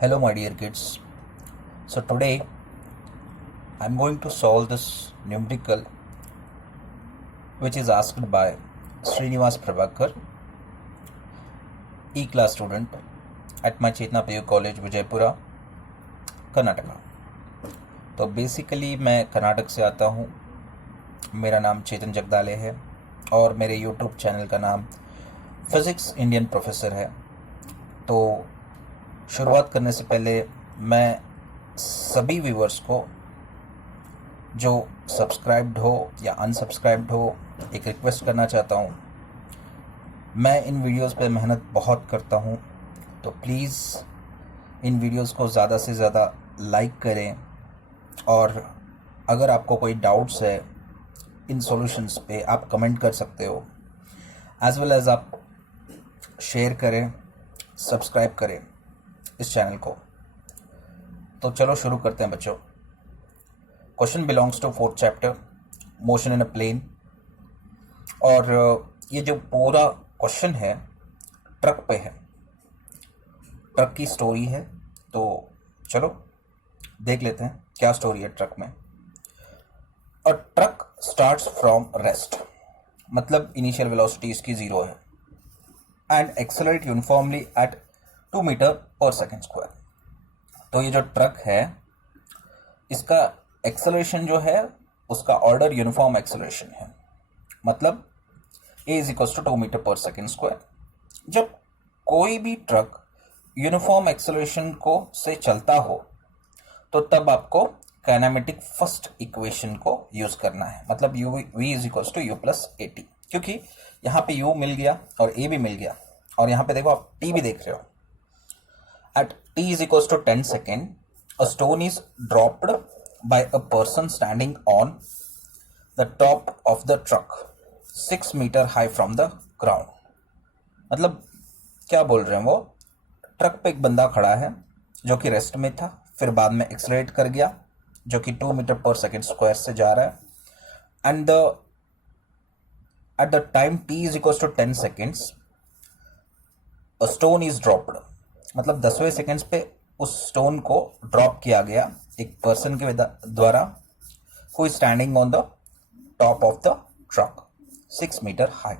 Hello, my dear kids. So, today I'm going to solve this numerical which is asked by Srinivas Prabhakar, E-class student at my Chetna PU College, Vijaypura, Karnataka. तो basically मैं कर्नाटक से आता हूँ। मेरा नाम चेतन जगदाले है और मेरे यूट्यूब चैनल का नाम फिज़िक्स इंडियन प्रोफेसर है। तो शुरुआत करने से पहले मैं सभी व्यूअर्स को जो सब्सक्राइब्ड हो या अनसब्सक्राइब्ड हो एक रिक्वेस्ट करना चाहता हूँ। मैं इन वीडियोस पे मेहनत बहुत करता हूँ, तो प्लीज़ इन वीडियोस को ज़्यादा से ज़्यादा लाइक करें और अगर आपको कोई डाउट्स है इन सॉल्यूशंस पे आप कमेंट कर सकते हो, एज वेल एज आप शेयर करें, सब्सक्राइब करें इस चैनल को। तो चलो शुरू करते हैं बच्चों। Question belongs to 4th chapter motion in a plane, और ये जो पूरा क्वेश्चन है ट्रक पे है, ट्रक की स्टोरी है। तो चलो देख लेते हैं क्या स्टोरी है ट्रक में। A truck starts from rest, मतलब इनिशियल वेलोसिटी इसकी 0 है, and accelerate uniformly at 2 metre per second square. तो ये जो ट्रक है इसका एक्सेलरेशन जो है उसका ऑर्डर यूनिफॉर्म एक्सेलरेशन है, मतलब a is equal to 2 metre per second square. जब कोई भी ट्रक यूनिफॉर्म एक्सेलरेशन को से चलता हो तो तब आपको काइनेमेटिक फर्स्ट इक्वेशन को यूज करना है, मतलब v is equal to u plus a t, क्योंकि यहाँ पे u मिल गया और a भी मिल गया, और यहाँ पे देखो आप t भी देख रहे हो। At t is equals to 10 second, a stone is dropped by a person standing on the top of the truck 6 meter high from the ground। मतलब क्या बोल रहे हैं वो, ट्रक पे एक बंदा खड़ा है जो कि रेस्ट में था, फिर बाद में एक्सलरेट कर गया जो कि 2 मीटर पर सेकेंड स्क्वायर से जा रहा है, and at the time t is equals to 10 seconds a stone is dropped, मतलब 10वें सेकेंड्स पे उस स्टोन को ड्रॉप किया गया एक पर्सन के द्वारा, who is standing on the top of the truck 6 metre high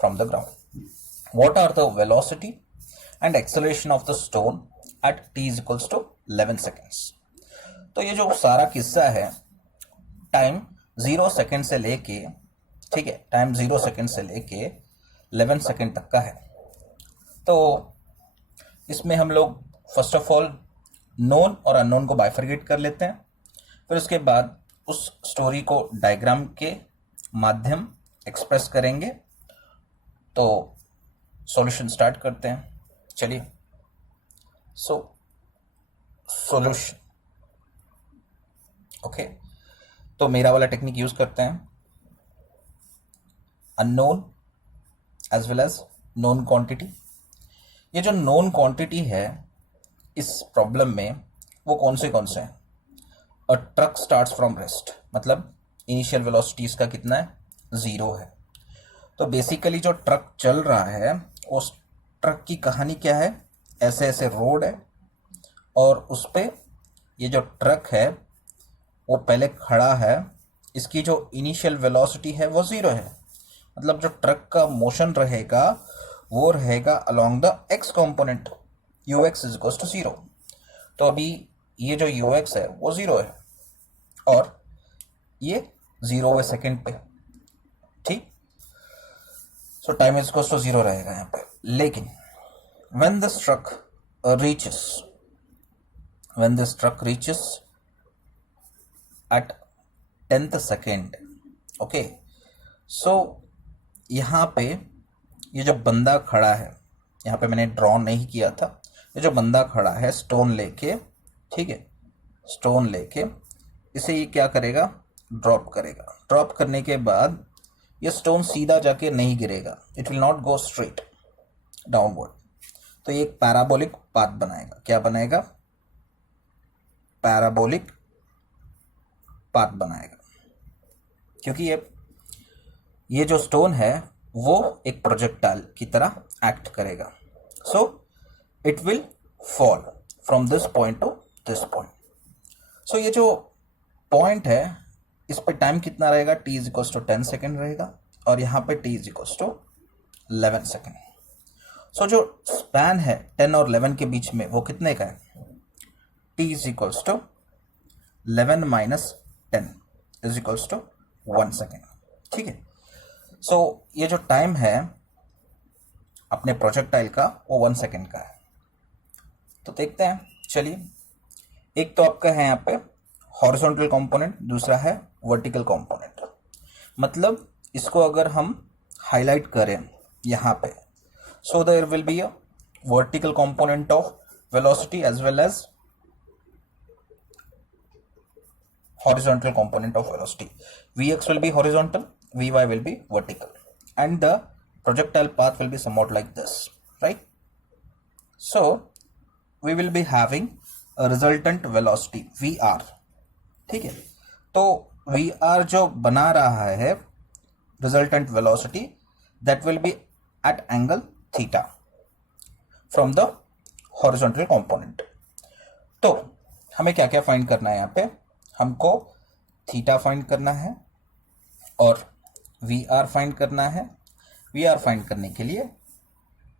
from the ground. What are the velocity and acceleration of the stone at t is equals to 11 seconds. तो ये जो सारा किस्सा है टाइम 0 सेकेंड से लेके, ठीक है, टाइम 0 सेकेंड से लेके 11 सेकेंड तक का है। तो इसमें हम लोग फर्स्ट ऑफ ऑल नोन और अननोन को बाइफरगेट कर लेते हैं, फिर उसके बाद उस स्टोरी को डायग्राम के माध्यम एक्सप्रेस करेंगे। तो सॉल्यूशन स्टार्ट करते हैं, चलिए। सॉल्यूशन ओके, तो मेरा वाला टेक्निक यूज करते हैं, unknown as well as known quantity. ये जो नोन क्वांटिटी है इस प्रॉब्लम में वो कौन से हैं। अ ट्रक स्टार्ट्स फ्रॉम रेस्ट, मतलब इनिशियल वेलोसिटी इसका कितना है, 0 है। तो बेसिकली जो ट्रक चल रहा है उस ट्रक की कहानी क्या है, ऐसे ऐसे रोड है और उस पे ये जो ट्रक है वो पहले खड़ा है, इसकी जो इनिशियल वेलोसिटी है वो 0 है, मतलब जो ट्रक का मोशन रहेगा वो रहेगा along the x component, ux is equals to 0। तो अभी ये जो ux है वो 0 है और ये 0वें सेकेंड पे, ठीक। So time is equals to 0 रहेगा यहाँ पे। लेकिन when this truck reaches at 10th second, okay, so यहाँ पे ये जो बंदा खड़ा है, यहाँ पे मैंने ड्रॉ नहीं किया था, ये जो बंदा खड़ा है स्टोन लेके, ठीक है, स्टोन लेके इसे ये क्या करेगा, ड्रॉप करेगा। ड्रॉप करने के बाद ये स्टोन सीधा जाके नहीं गिरेगा, it will not go straight downward. तो ये एक पैराबोलिक पाथ बनाएगा। क्या बनाएगा, पैराबोलिक पाथ बनाएगा, क्योंकि ये जो स्टोन है वो एक प्रोजेक्टाइल की तरह एक्ट करेगा। So it will fall from this point to this point. So ये जो point है इस पे टाइम कितना रहेगा, t is equals to 10 second रहेगा और यहाँ पे t is equals to 11 second. So जो स्पैन है 10 और 11 के बीच में वो कितने का है, t is equals to 11 minus 10 is equals to 1 second. ठीक है. सो ये जो टाइम है अपने प्रोजेक्टाइल का वो 1 सेकेंड का है. तो देखते हैं. चलिए, एक तो आपका है यहाँ पे हॉरिजॉन्टल कंपोनेंट, दूसरा है वर्टिकल कंपोनेंट. मतलब इसको अगर हम हाईलाइट करें यहाँ पे, so there will be a vertical component of velocity as well as horizontal component of velocity. Vx will be horizontal, Vy will be vertical, and the projectile path will be somewhat like this, right? So we will be having a resultant velocity Vr. ठीक है. तो Vr जो बना रहा है resultant velocity, that will be at angle theta from the horizontal component. तो हमें क्या क्या फाइंड करना है यहाँ पे, हमको थीटा फाइंड करना है और वी आर फाइंड करना है. वी आर फाइंड करने के लिए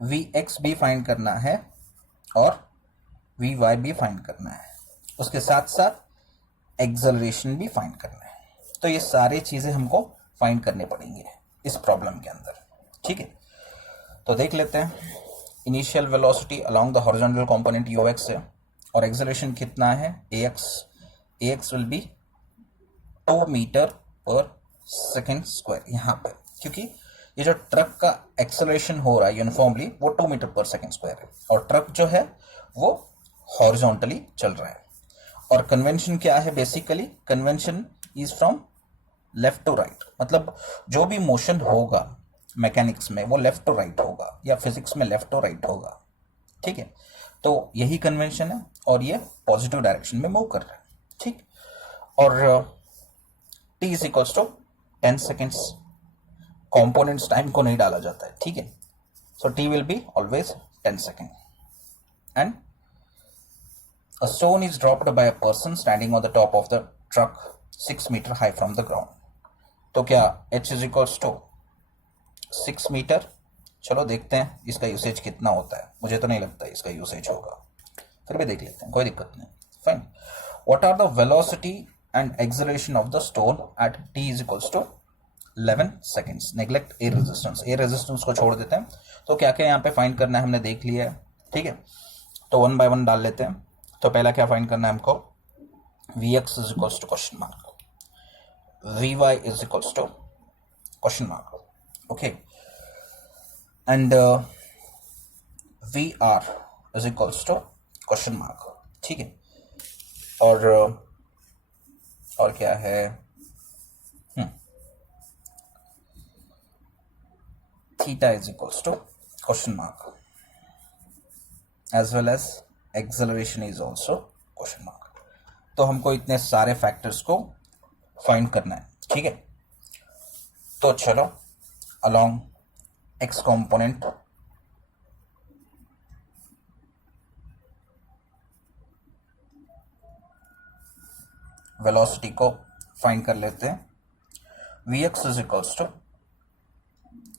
वी एक्स भी फाइंड करना है और वी वाई भी फाइंड करना है. उसके साथ साथ एक्सेलरेशन भी फाइंड करना है. तो ये सारी चीज़ें हमको फाइंड करने पड़ेंगे इस प्रॉब्लम के अंदर. ठीक है. तो देख लेते हैं. Initial velocity along the horizontal component you x है और एक्सेलरेशन कितना है ax will be 2 metre per second square. यहाँ पे क्योंकि ये जो ट्रक का एक्सेलरेशन हो रहा है यूनिफॉर्मली वो 2 मीटर पर सेकेंड स्क्वायर है और ट्रक जो है वो हॉरिजॉन्टली चल रहा है. और कन्वेंशन क्या है, basically convention is from left to right. मतलब जो भी मोशन होगा मैकेनिक्स में वो लेफ्ट टू राइट होगा या फिजिक्स में लेफ्ट टू राइट होगा. ठीक है. तो यही कन्वेंशन है और ये पॉजिटिव डायरेक्शन में मूव कर रहा है. ठीक. और t is equals to 10 seconds. Components time को नहीं डाला जाता है. ठीक है. So t will be always 10 second. And a stone is dropped by a person standing on the top of the truck 6 metre high from the ground. तो क्या h is equals to 6 metre. चलो देखते हैं इसका usage कितना होता है. मुझे तो नहीं लगता इसका यूसेज होगा, फिर भी देख लेते हैं, कोई दिक्कत नहीं. Fine. What are the velocity and acceleration of the stone at t is equals to 11 seconds? Neglect air resistance. Air resistance को छोड़ देते हैं. तो क्या क्या यहाँ पे फाइंड करना है हमने देख लिया है. ठीक है. तो 1 by 1 डाल लेते हैं. तो पहला क्या फाइंड करना है हमको, Vx is equals to question mark, Vy is equals to question mark. Okay. And Vr is equals to question mark. ठीक है. और क्या है, theta is equals to question mark as well as acceleration is also question mark. तो हमको इतने सारे factors को फाइंड करना है. ठीक है. तो चलो अलोंग एक्स कॉम्पोनेंट वेलोसिटी को फाइंड कर लेते हैं. Vx is equals to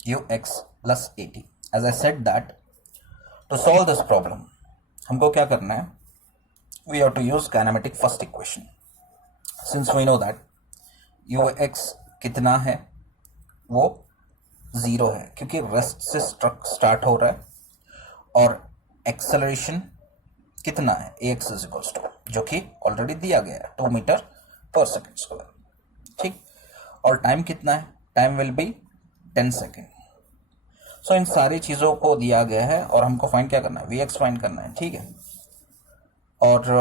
ux plus at. As I said that to solve this problem हमको क्या करना है, we have to use kinematic first equation. Since we know that ux कितना है वो 0 है क्योंकि रेस्ट से ट्रक स्टार्ट हो रहा है और एक्सेलरेशन कितना है ax is equals to, जो कि ऑलरेडी दिया गया है 2 मीटर पर सेकेंड स्क्वायर. ठीक. और टाइम कितना है, टाइम विल बी 10 सेकेंड. सो इन सारी चीज़ों को दिया गया है और हमको फाइंड क्या करना है, Vx फाइंड करना है. ठीक है. और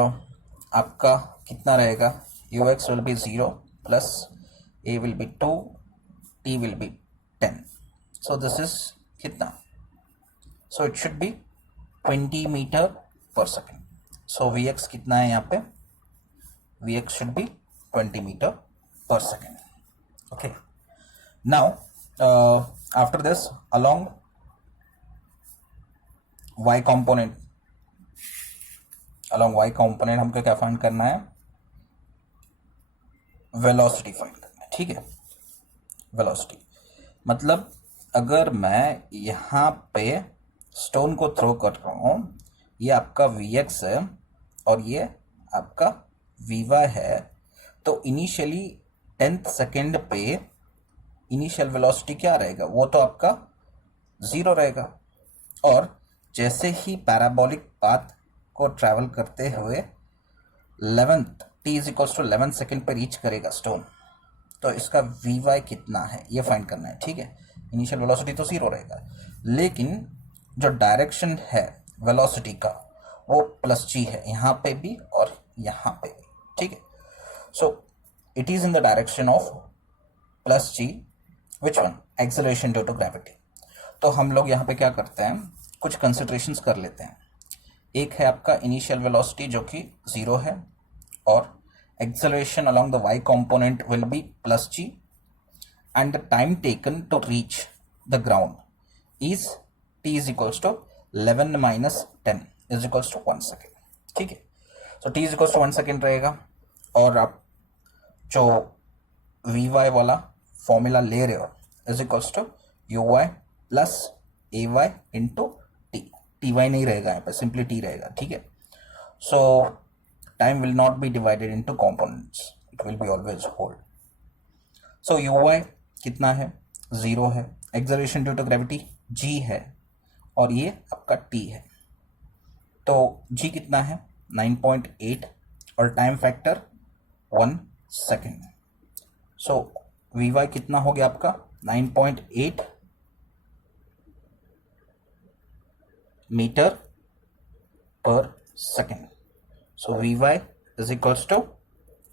आपका कितना रहेगा, ux will be 0 plus a will be 2, t will be 10. So this is कितना, so it should be 20 metre per second. So Vx कितना है यहाँ पे, Vx should be 20 meter per second. Okay. Now, after this, along y component, along y component हमको क्या find करना है, velocity find करना है, ठीक है। वेलोसिटी मतलब अगर मैं यहाँ पे स्टोन को थ्रो कर रहा हूँ, ये आपका Vx है और ये आपका Vy है, तो इनिशियली 10th सेकेंड पे इनिशियल वेलोसिटी क्या रहेगा, वो तो आपका 0 रहेगा। और जैसे ही पैराबोलिक पाथ को ट्रैवल करते हुए 11th t is equals to 11 second पे रीच करेगा स्टोन, तो इसका Vy कितना है ये फाइंड करना है, ठीक है। इनिशियल वेलोसिटी तो 0 रहेगा, लेकिन जो डायरेक्शन है वेलोसिटी का वो +g है, यहाँ पे भी और यहाँ पे भी, ठीक है। So it is in the direction of +g, which one, acceleration due to gravity. तो हम लोग यहाँ पे क्या करते हैं, कुछ कंसिडरेशंस कर लेते हैं। एक है आपका इनिशियल वेलोसिटी जो कि 0 है, और acceleration along the y component will be +g, and the time taken to reach the ground is t is equals to 11 minus 10 is equals to 1 second, ठीक है। so t is equals to 1 second रहेगा, और आप जो vy वाला formula ले रहे हो is equals to uy plus ay into t, ty नहीं रहेगा यहाँ पे, सिंपली t रहेगा, ठीक है। so time will not be divided into components, it will be always whole. so uy कितना है, 0 है, acceleration due to gravity g है, और ये आपका t है, तो g कितना है 9.8 और time factor 1 second. So vy कितना हो गया आपका 9.8 metre per second. So Vy is equals to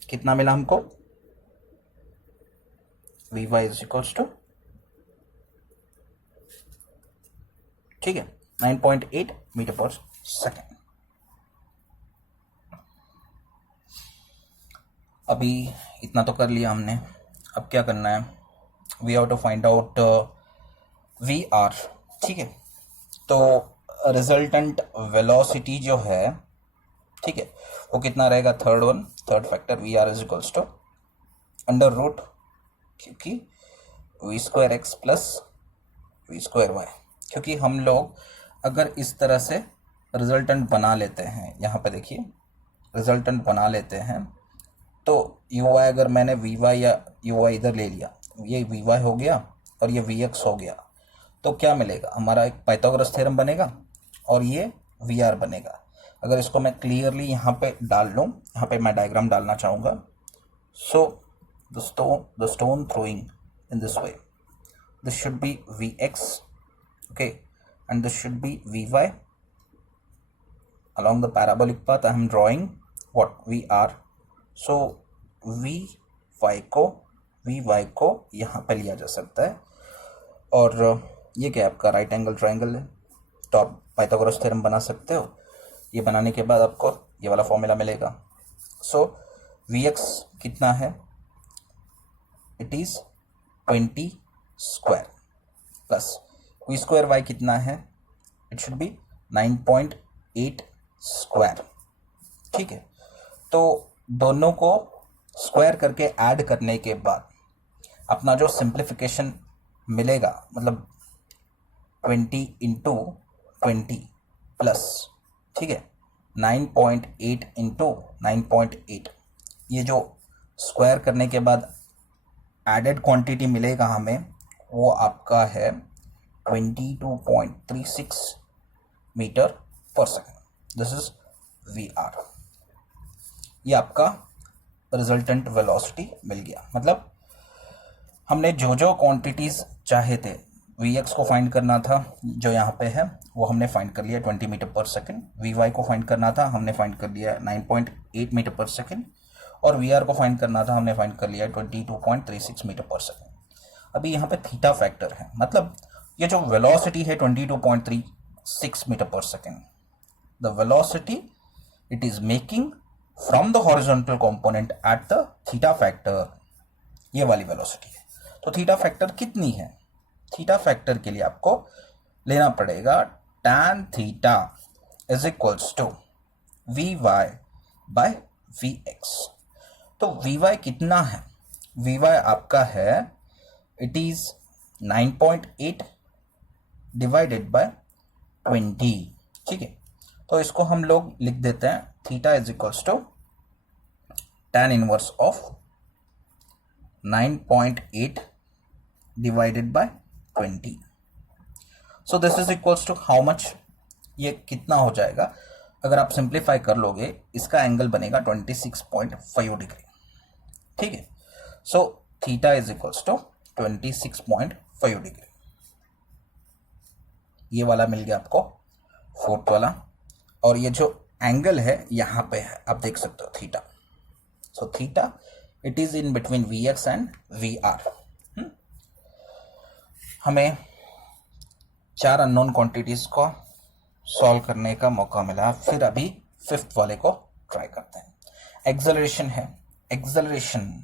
कितना मिला हमको, Vy इज इक्वल्स टू, ठीक है, 9.8 मीटर पर सेकेंड। अभी इतना तो कर लिया हमने, अब क्या करना है, we have to find out Vr, ठीक है। तो रिजल्टेंट वेलोसिटी जो है, ठीक है, वो कितना रहेगा, third factor Vr is equals to √, क्योंकि v²x प्लस v²y, क्योंकि हम लोग अगर इस तरह से रिजल्टेंट बना लेते हैं, यहाँ पे देखिए रिजल्टेंट बना लेते हैं, तो uy अगर मैंने vy या uy इधर ले लिया, ये vy हो गया और ये vx हो गया, तो क्या मिलेगा, हमारा एक पाइथागोरस थ्योरम बनेगा और ये Vr बनेगा। अगर इसको मैं क्लियरली यहाँ पे डाल लूँ, यहाँ पे मैं डायग्राम डालना चाहूँगा। So the stone throwing in this way, this should be Vx, okay, and this should be Vy along the parabolic path I am drawing what Vr. so Vy को यहाँ पे लिया जा सकता है, और ये क्या आपका राइट एंगल ट्राइंगल है, तो आप पाइथागोरस थ्योरम बना सकते हो। ये बनाने के बाद आपको ये वाला फॉर्मूला मिलेगा। सो Vx कितना है, it is 20 square plus v²y कितना है, इट शुड बी 9.8 स्क्वायर, ठीक है। तो दोनों को स्क्वायर करके ऐड करने के बाद अपना जो सिंप्लीफिकेशन मिलेगा, मतलब 20 इंटू 20 प्लस, ठीक है, 9.8 इंटू 9.8, ये जो स्क्वायर करने के बाद एडेड क्वांटिटी मिलेगा हमें, वो आपका है 22.36 metre per second. This is Vr। ये आपका रिजल्टेंट वेलोसिटी मिल गया। मतलब हमने जो जो क्वांटिटीज चाहे थे, Vx को फाइंड करना था जो यहाँ पे है वो हमने फाइंड कर लिया 20 मीटर पर सेकेंड, Vy को फाइंड करना था हमने फाइंड कर लिया 9.8 मीटर पर सेकेंड, और Vr को फाइंड करना था हमने फाइंड कर लिया 22.36 मीटर पर सेकेंड। अभी यहाँ पे थीटा फैक्टर है, मतलब ये जो वेलोसिटी है 22.36 metre per second, the velocity it is making from the horizontal component at the theta factor, ये वाली वेलोसिटी है। तो थीटा फैक्टर कितनी है, थीटा फैक्टर के लिए आपको लेना पड़ेगा tan theta is equals to v y by v x. तो वी वाई कितना है? वी वाई आपका है, इट इज 9.8 डिवाइडेड बाय 20। ठीक है, तो इसको हम लोग लिख देते हैं, theta is equals to tan inverse of 9.8 divided by 20। So this is equals to how much? ये कितना हो जाएगा? अगर आप सिंप्लीफाई कर लोगे, इसका एंगल बनेगा 26.5 डिग्री। ठीक है, so theta is equals to 26.5 degree. ये वाला मिल गया आपको, फोर्थ वाला। और ये जो एंगल है यहाँ पे है, आप देख सकते हो theta. So theta it is in between v x and v r. हमें 4 अननोन क्वांटिटीज को सॉल्व करने का मौका मिला। फिर अभी फिफ्थ वाले को ट्राई करते हैं। एक्सेलरेशन है। एक्सेलरेशन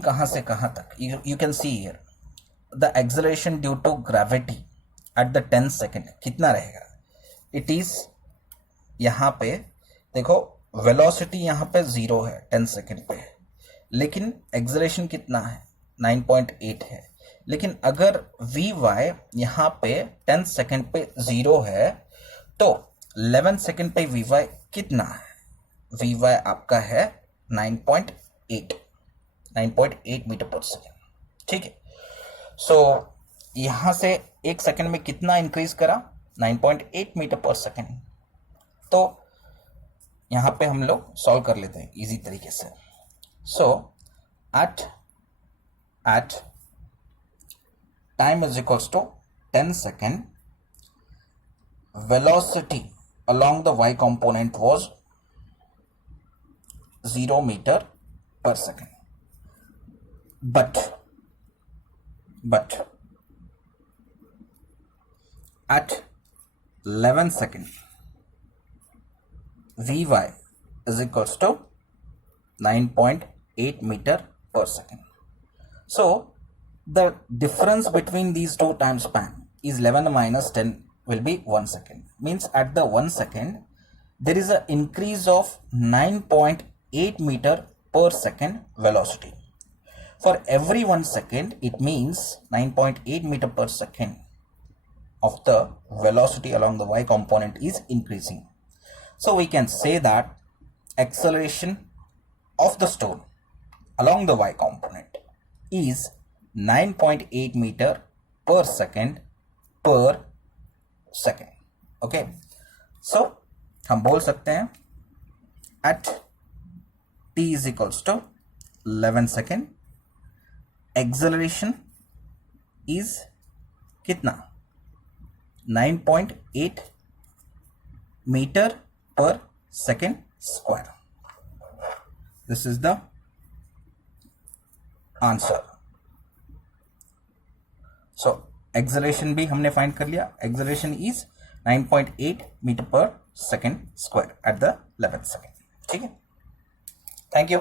कहाँ से कहाँ तक? You can see here the acceleration due to gravity at the 10 second कितना रहेगा? इट इज, यहाँ पे देखो वेलोसिटी यहाँ पे 0 है 10 सेकेंड पे, लेकिन एक्सेलरेशन कितना है? 9.8 है। लेकिन अगर वी वाई यहाँ पे 10 सेकेंड पे 0 है, तो 11 सेकेंड पे वी वाई कितना है? वी वाई आपका है 9.8 मीटर पर सेकेंड। ठीक है, सो यहाँ से 1 सेकेंड में कितना इंक्रीज करा? 9.8 मीटर पर सेकेंड। तो यहाँ पे हम लोग सॉल्व कर लेते हैं इजी तरीके से। So at time is equals to 10 second, velocity along the y component was 0 meter per second. But at 11 second, Vy is equals to 9.8 meter per second. So the difference between these two time span is 11 minus 10 will be 1 second. Means at the 1 second there is an increase of 9.8 meter per second velocity. For every 1 second it means 9.8 meter per second of the velocity along the y component is increasing. So we can say that acceleration of the stone along the y component is 9.8 meter per second per second. Okay, so हम बोल सकते हैं at t is equals to 11 second, acceleration is कितना? 9.8 meter per second square. This is the answer. So acceleration भी हमने find कर लिया। acceleration is 9.8 meter per second square at the 11th second. ठीक है, थैंक यू।